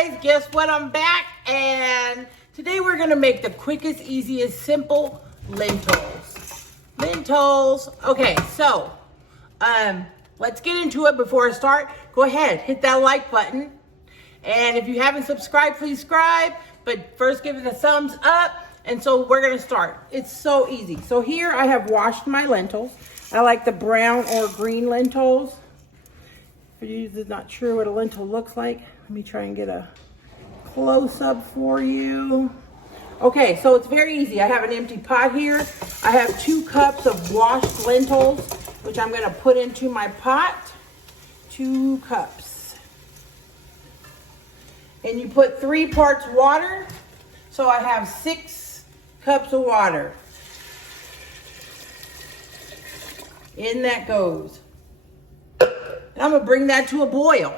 guys, guess what? I'm back, and today we're gonna make the quickest, easiest, simple lentils. Okay, so let's get into it. Before I start, go ahead, hit that like button, and if you haven't subscribed, please subscribe. But first, give it a thumbs up. And so we're gonna start. It's so easy. So here I have washed my lentils. I like the brown or green lentils. For you, this is not sure what a lentil looks like. Let me try and get a close-up for you. Okay, so it's very easy. I have an empty pot here. I have 2 cups of washed lentils, which I'm gonna put into my pot. 2 cups. And you put 3 parts water. So I have 6 cups of water. In that goes. And I'm gonna bring that to a boil.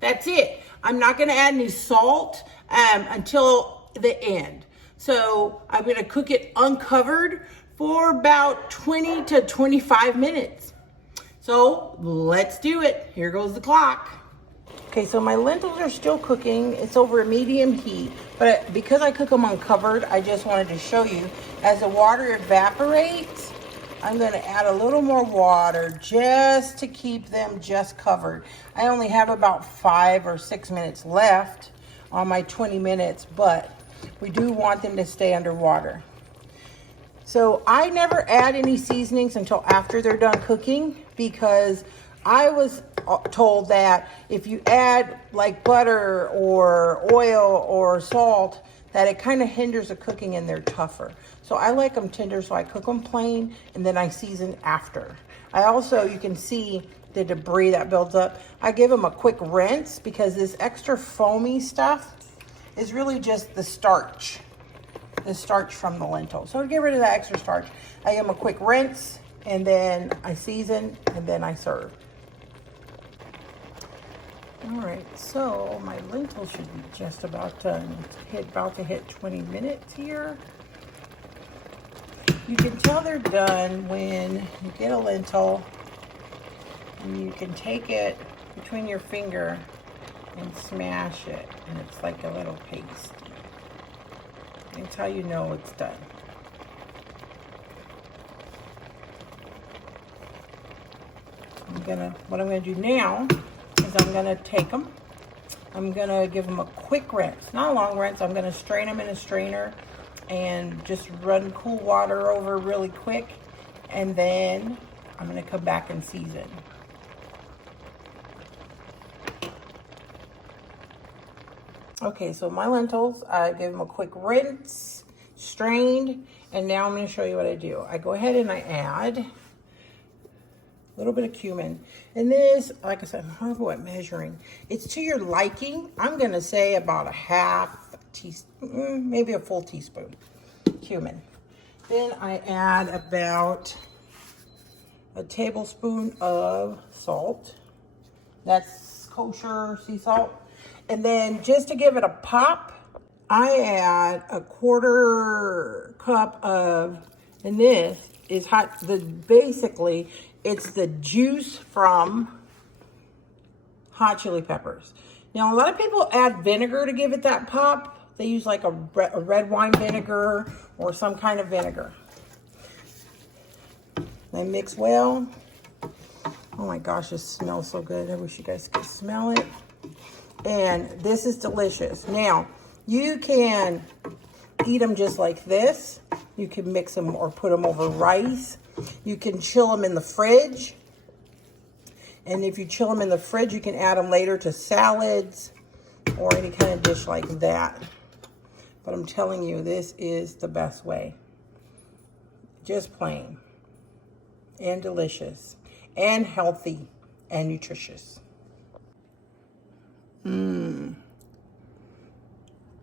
That's it. I'm not gonna add any salt until the end. So I'm gonna cook it uncovered for about 20 to 25 minutes. So let's do it. Here goes the clock. Okay, so my lentils are still cooking. It's over a medium heat, but because I cook them uncovered, I just wanted to show you, as the water evaporates, I'm gonna add a little more water just to keep them just covered. I only have about 5 or 6 minutes left on my 20 minutes, but we do want them to stay underwater. So I never add any seasonings until after they're done cooking, because I was told that if you add like butter or oil or salt, that it kind of hinders the cooking and they're tougher. So I like them tender, so I cook them plain and then I season after. I also, you can see the debris that builds up. I give them a quick rinse because this extra foamy stuff is really just the starch from the lentil. So to get rid of that extra starch, I give them a quick rinse and then I season and then I serve. All right, so my lentils should be just about done. About to hit 20 minutes here. You can tell they're done when you get a lentil and you can take it between your finger and smash it, and it's like a little paste. That's how you know it's done. What I'm gonna do now is I'm gonna take them. I'm gonna give them a quick rinse, not a long rinse. I'm gonna strain them in a strainer and just run cool water over really quick. And then I'm gonna come back and season. Okay, so my lentils, I give them a quick rinse, strained, and now I'm gonna show you what I do. I go ahead and I add a little bit of cumin. And this, like I said, I'm horrible at measuring. It's to your liking. I'm gonna say about a half teaspoon, maybe a full teaspoon cumin. Then I add about a tablespoon of salt. That's kosher sea salt. And then just to give it a pop, I add a 1/4 cup of, and this is hot, basically, it's the juice from hot chili peppers. Now, a lot of people add vinegar to give it that pop. They use like a red wine vinegar or some kind of vinegar. They mix well. Oh my gosh, this smells so good. I wish you guys could smell it. And this is delicious. Now, you can eat them just like this. You can mix them or put them over rice. You can chill them in the fridge. And if you chill them in the fridge, you can add them later to salads or any kind of dish like that. But I'm telling you, this is the best way. Just plain and delicious and healthy and nutritious.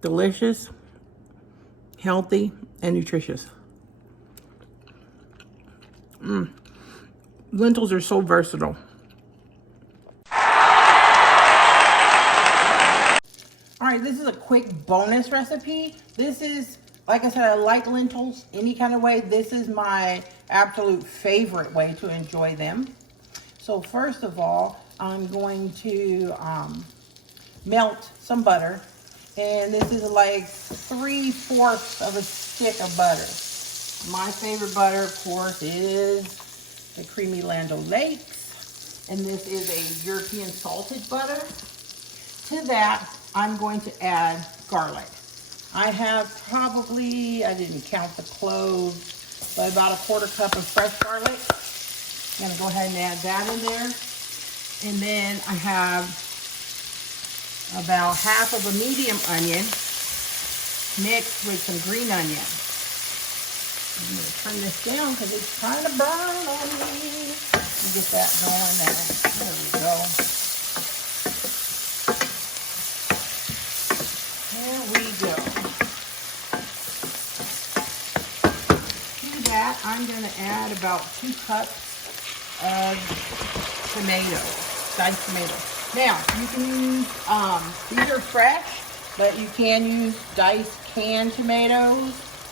Delicious, healthy, and nutritious. Lentils are so versatile. All right, this is a quick bonus recipe. This is, like I said, I like lentils any kind of way. This is my absolute favorite way to enjoy them. So first of all, I'm going to melt some butter. And this is like 3/4 of a stick of butter. My favorite butter, of course, is the creamy Land O'Lakes. And this is a European salted butter. To that, I'm going to add garlic. I have probably, I didn't count the cloves, but about a 1/4 cup of fresh garlic. I'm gonna go ahead and add that in there. And then I have about half of a medium onion mixed with some green onion. I'm going to turn this down because it's trying to burn on me. Let me get that going now. There we go. There we go. To that, I'm going to add about 2 cups of tomatoes, diced tomatoes. Now, you can use, these are fresh, but you can use diced canned tomatoes,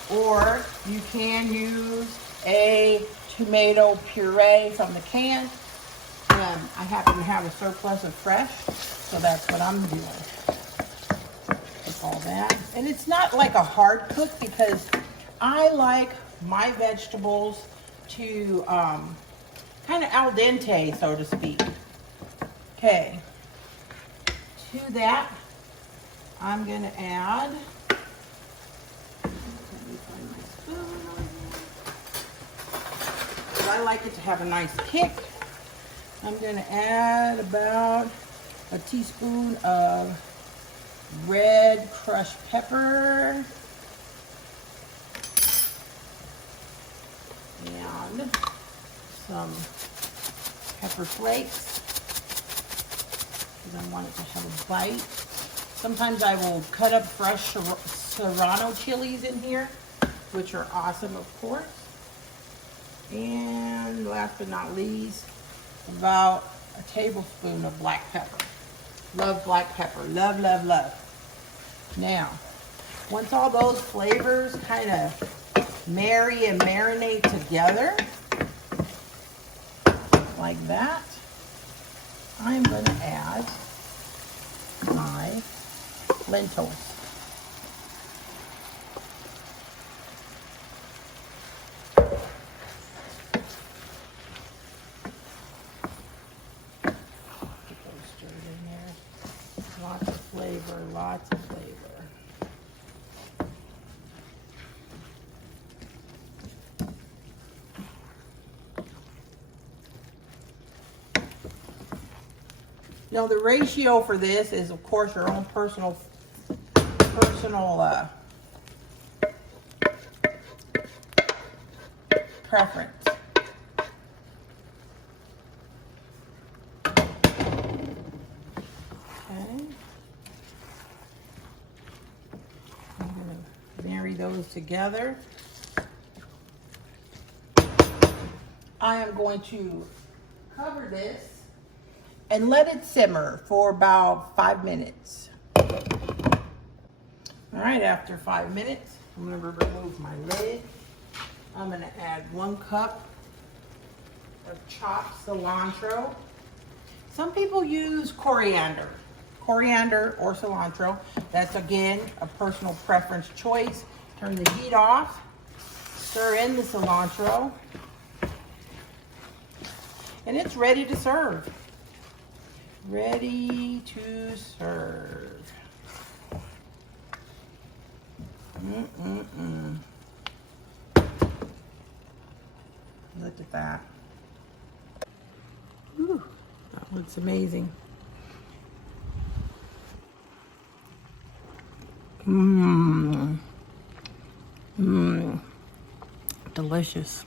or you can use a tomato puree from the can. I happen to have a surplus of fresh, so that's what I'm doing. With all that. And it's not like a hard cook because I like my vegetables to kind of al dente, so to speak. Okay. To that, I'm going to add, let me find my spoon. I like it to have a nice kick. I'm going to add about a teaspoon of red crushed pepper and some pepper flakes. I want it to have a bite. Sometimes I will cut up fresh serrano chilies in here, which are awesome, of course. And last but not least, about a tablespoon of black pepper. Love black pepper. Love, love, love. Now, once all those flavors kind of marry and marinate together, like that, I'm going to add my lentils. Get those stirred in there. Lots of flavor, lots of flavor. You know, the ratio for this is, of course, your own personal preference. Okay. I'm going to marry those together. I am going to cover this and let it simmer for about 5 minutes. All right, after 5 minutes, I'm going to remove my lid. I'm going to add 1 cup of chopped cilantro. Some people use coriander or cilantro. That's, again, a personal preference choice. Turn the heat off, stir in the cilantro, and it's ready to serve. Ready to serve. Look at that. Ooh, that looks amazing. Delicious.